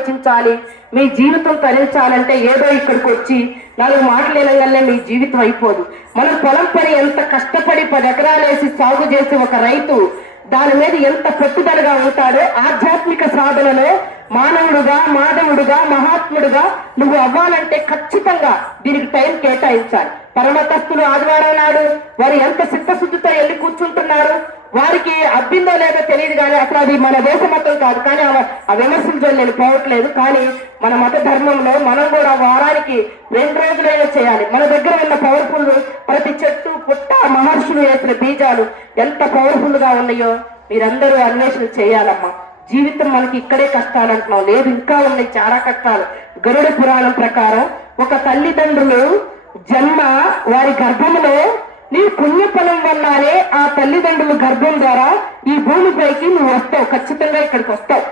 ఆలోచించాలి. మీ జీవితం తరించాలంటే ఏదో ఇక్కడికి వచ్చి 4 మాటలు వినగానే మీ జీవితం అయిపోదు. మనం పొలం పని ఎంత కష్టపడి 10 ఎకరాలు వేసి సాగు చేసి ఒక రైతు దాని మీద ఎంత పట్టుదలగా ఉంటాడో ఆధ్యాత్మిక సాధనలో మానవుడుగా, మాధవుడుగా, మహాత్ముడుగా నువ్వు అవ్వాలంటే ఖచ్చితంగా దీనికి టైం కేటాయించాలి. పరమతస్తులు ఆదివారం నాడు వారు ఎంత చిత్తశుద్ధితో వెళ్ళి కూర్చుంటున్నారు. వారికి అబ్బిందో లేదో తెలియదు, కానీ అసలు అది మన దేశ మతం కాదు. కానీ ఆ విమర్శించడం నేను పోవట్లేదు. కానీ మన మత ధర్మంలో మనం కూడా వారానికి 2 రోజులైనా చేయాలి. మన దగ్గర ఉన్న పవర్ఫుల్ ప్రతి చెట్టు పుట్ట మహర్షులు వేసిన బీజాలు ఎంత పవర్ఫుల్ గా ఉన్నాయో మీరందరూ అన్వేషణ చేయాలమ్మా. జీవితం మనకి ఇక్కడే కష్టాలు అంటున్నాం, లేదు ఇంకా ఉన్నాయి చాలా కష్టాలు. గరుడ పురాణం ప్రకారం ఒక తల్లిదండ్రులు జన్మ వారి గర్భంలో నీ పుణ్యఫలం వల్లనే ఆ తల్లిదండ్రుల గర్భం ద్వారా ఈ భూమిపైకి నువ్వు వస్తావు, ఖచ్చితంగా ఇక్కడికి వస్తావు.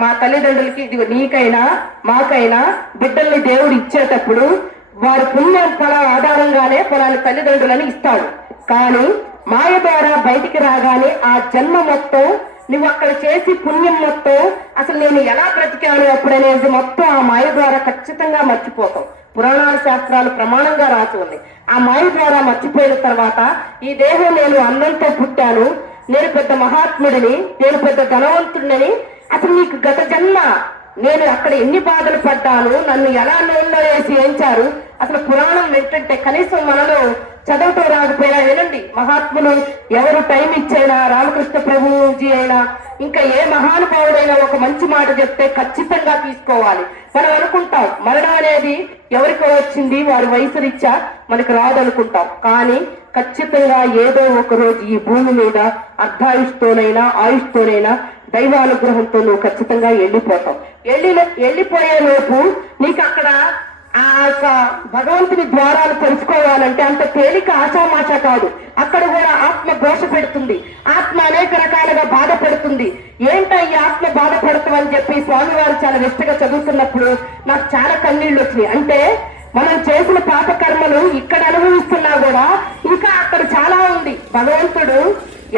మా తల్లిదండ్రులకి ఇది నీకైనా మాకైనా బిడ్డల్ని దేవుడు ఇచ్చేటప్పుడు వారి పుణ్య ఫలం ఆధారంగానే ఫలాన్ని తల్లిదండ్రులని ఇస్తాడు. కానీ మాయ ద్వారా బయటికి రాగానే ఆ జన్మ మొత్తం నువ్వు అక్కడ చేసి పుణ్యం మొత్తం అసలు నేను ఎలా బ్రతికాను అప్పుడనేది మొత్తం ఆ మాయ ద్వారా ఖచ్చితంగా మర్చిపోతాం. పురాణాల శాస్త్రాలు ప్రమాణంగా రాసి ఉంది. ఆ మాయ ద్వారా మర్చిపోయిన తర్వాత ఈ దేహం నేను అన్నంతో పుట్టాను, నేను పెద్ద మహాత్ముడిని, నేను పెద్ద ధనవంతుడిని, అసలు నీకు గత జన్మ నేను అక్కడ ఎన్ని బాధలు పడ్డాను, నన్ను ఎలా నూనెలో వేసి వేయించారు. అసలు పురాణం ఏంటంటే కనీసం మనలో చదవటం రాకపోయినా వినండి. మహాత్ములు ఎవరు టైం ఇచ్చైనా, రామకృష్ణ ప్రభుజీ అయినా ఇంకా ఏ మహానుభావుడైనా ఒక మంచి మాట చెప్తే ఖచ్చితంగా తీసుకోవాలి. మనం అనుకుంటాం మరణం అనేది ఎవరికో వచ్చింది, వారి వయసు రీత్యా మనకు రాదనుకుంటాం. కానీ ఖచ్చితంగా ఏదో ఒక రోజు ఈ భూమి మీద అర్ధాయుష్తోనైనా ఆయుష్తోనైనా దైవానుగ్రహంతో నువ్వు ఖచ్చితంగా వెళ్ళిపోతావు. వెళ్ళిపోయే లోపు నీకు అక్కడ ఆ భగవంతుని ద్వారాలు తెలుసుకోవాలంటే అంత తేలిక ఆచామాచా కాదు. అక్కడ కూడా ఆత్మ ఘోష పెడుతుంది, ఆత్మ అనేక రకాలుగా బాధపడుతుంది. ఏంటో ఈ ఆత్మ బాధపడుతుందని చెప్పి స్వామివారు చాలా నిష్టగా చదువుతున్నప్పుడు నాకు చాలా కన్నీళ్లు వచ్చినాయి. అంటే మనం చేసిన పాపకర్మలు ఇక్కడ అనుభవిస్తున్నా కూడా ఇంకా అక్కడ చాలా ఉంది. భగవంతుడు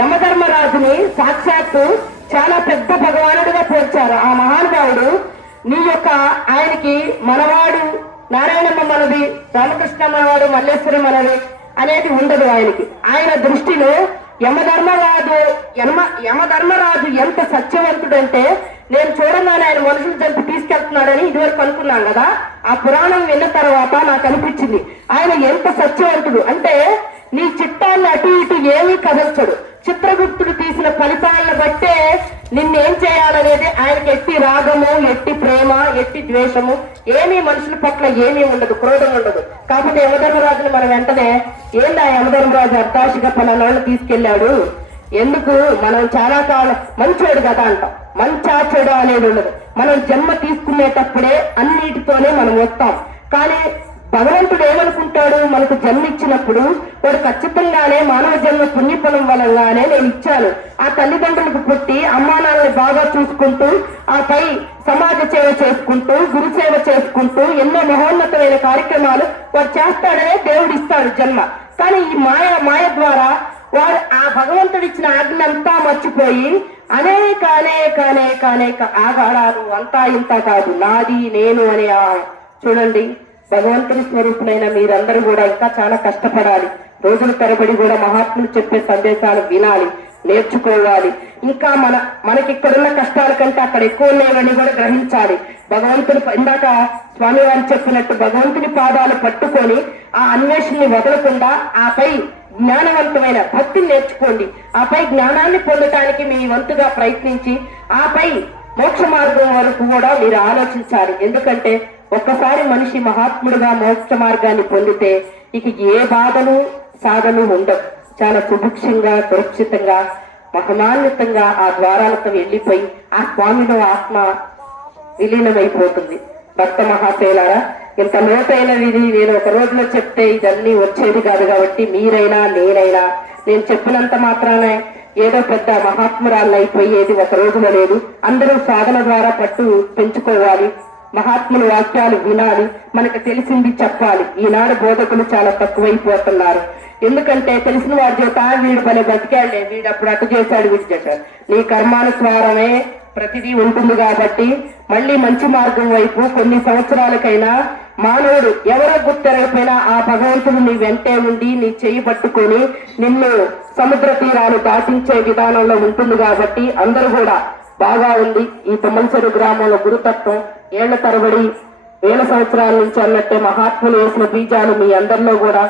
యమధర్మరాజుని సాక్షాత్తు చాలా పెద్ద భగవానుడిగా పోల్చారు. ఆ మహానుభావుడు నీ యొక్క ఆయనకి మనవాడు నారాయణమ్మ మనది, రామకృష్ణ మనవాడు, మల్లేశ్వరం మనది అనేది ఉండదు ఆయనకి. ఆయన దృష్టిలో యమధర్మరాజు ఎంత సత్యవంతుడంటే నేను చూడగానే ఆయన మనుషులు చంపి తీసుకెళ్తున్నాడని ఇదివరకు అనుకున్నాం కదా. ఆ పురాణం విన్న తర్వాత నాకు అనిపించింది ఆయన ఎంత సత్యవంతుడు అంటే నీ చిట్టాన్ని అటు ఇటు ఏమీ కదల్చడు. చిత్రగుప్తుడు తీసిన ఫలితాలను బట్టే నిన్నేం చేయాలనేది ఆయనకి ఎట్టి రాగము, ఎట్టి ప్రేమ, ఎట్టి ద్వేషము ఏమీ మనుషుల పట్ల ఏమీ ఉండదు, క్రోధం ఉండదు. కాకపోతే యమధర్మరాజుని మనం వెంటనే ఏందా యమధర్మరాజు అర్ధాశిగా పలానాళ్ళు తీసుకెళ్లాడు, ఎందుకు మనం చాలా కాలం మంచోడు కదా అంటాం. మంచా చెడు అనేది ఉండదు. మనం జన్మ తీసుకునేటప్పుడే అన్నిటితోనే మనం వస్తాం. కానీ భగవంతుడు ఏమనుకుంటాడు, మనకు జన్మ ఇచ్చినప్పుడు వాడు ఖచ్చితంగానే మానవ జన్మ పుణ్యఫలం వలంగానే నేను ఇచ్చాను. ఆ తల్లిదండ్రులకు పుట్టి అమ్మానాన్నని బాగా చూసుకుంటూ ఆపై సమాజ సేవ చేసుకుంటూ గురు సేవ చేసుకుంటూ ఎన్నో మహోన్నతమైన కార్యక్రమాలు వాడు చేస్తాడనే దేవుడు ఇస్తాడు జన్మ. కానీ ఈ మాయ ద్వారా వాడు ఆ భగవంతుడు ఇచ్చిన ఆజ్ఞ అంతా మర్చిపోయి అనేక అనేక అనేక అనేక ఆగాడాలు అంతా ఇంత కాదు, నాది నేను అనే చూడండి. భగవంతుని స్వరూపులైన మీరందరూ కూడా ఇంకా చాలా కష్టపడాలి. రోజుల తరబడి కూడా మహాత్ములు చెప్పే సందేశాలు వినాలి, నేర్చుకోవాలి. ఇంకా మనకి ఇక్కడున్న కష్టాల కంటే అక్కడ ఎక్కువ ఉన్నాయని కూడా గ్రహించాలి. భగవంతుని ఇందాక స్వామి వారు చెప్పినట్టు భగవంతుని పాదాలు పట్టుకొని ఆ అన్వేషణని వదలకుండా ఆపై జ్ఞానవంతమైన భక్తిని నేర్చుకోండి. ఆపై జ్ఞానాన్ని పొందటానికి మీ వంతుగా ప్రయత్నించి ఆపై మోక్ష మార్గం వరకు కూడా మీరు ఆలోచించాలి. ఎందుకంటే ఒక్కసారి మనిషి మహాత్ముడుగా మోక్ష మార్గాన్ని పొందితే ఇక ఏ బాధలు సాధలు ఉండవు. చాలా సుభిక్షంగా సురక్షితంగా మహమాన్వితంగా ఆ ద్వారాలతో వెళ్ళిపోయి ఆ స్వామిలో ఆత్మ విలీనమైపోతుంది. భక్త మహాశైలారా, ఇంత లోతైన విధి నేను ఒక రోజులో చెప్తే ఇదన్నీ వచ్చేది కాదు. కాబట్టి మీరైనా నేనైనా నేను చెప్పినంత మాత్రానే ఏదో పెద్ద మహాత్మురాళ్ళు అయిపోయేది ఒక రోజులో లేదు. అందరూ సాధన ద్వారా పట్టు పెంచుకోవాలి, మహాత్ముల వాక్యాలు వినాలి, మనకు తెలిసింది చెప్పాలి. ఈనాడు బోధకులు చాలా తక్కువైపోతున్నారు. ఎందుకంటే తెలిసిన వాడి చేత వీడు పని బతికాడులే, వీడు అప్పుడు అటు చేశాడు వీడు చేశాడు. నీ కర్మానుసారమే ప్రతిదీ ఉంటుంది కాబట్టి మళ్ళీ మంచి మార్గం వైపు కొన్ని సంవత్సరాలకైనా మానవుడు ఎవరో గుర్తెరగపోయినా ఆ భగవంతుడు నీ వెంటే ఉండి నీ చెయ్యి పట్టుకొని నిన్ను సముద్ర తీరాలు దాటించే విధానంలో ఉంటుంది కాబట్టి అందరూ కూడా బాగా ఉంది. ఈ తొమ్మలచెరు గ్రామంలో గురుతత్వం ఏళ్ల తరబడి వేల సంవత్సరాల నుంచి అన్నట్టే మహాత్ములు వేసిన బీజాలు మీ అందరిలో కూడా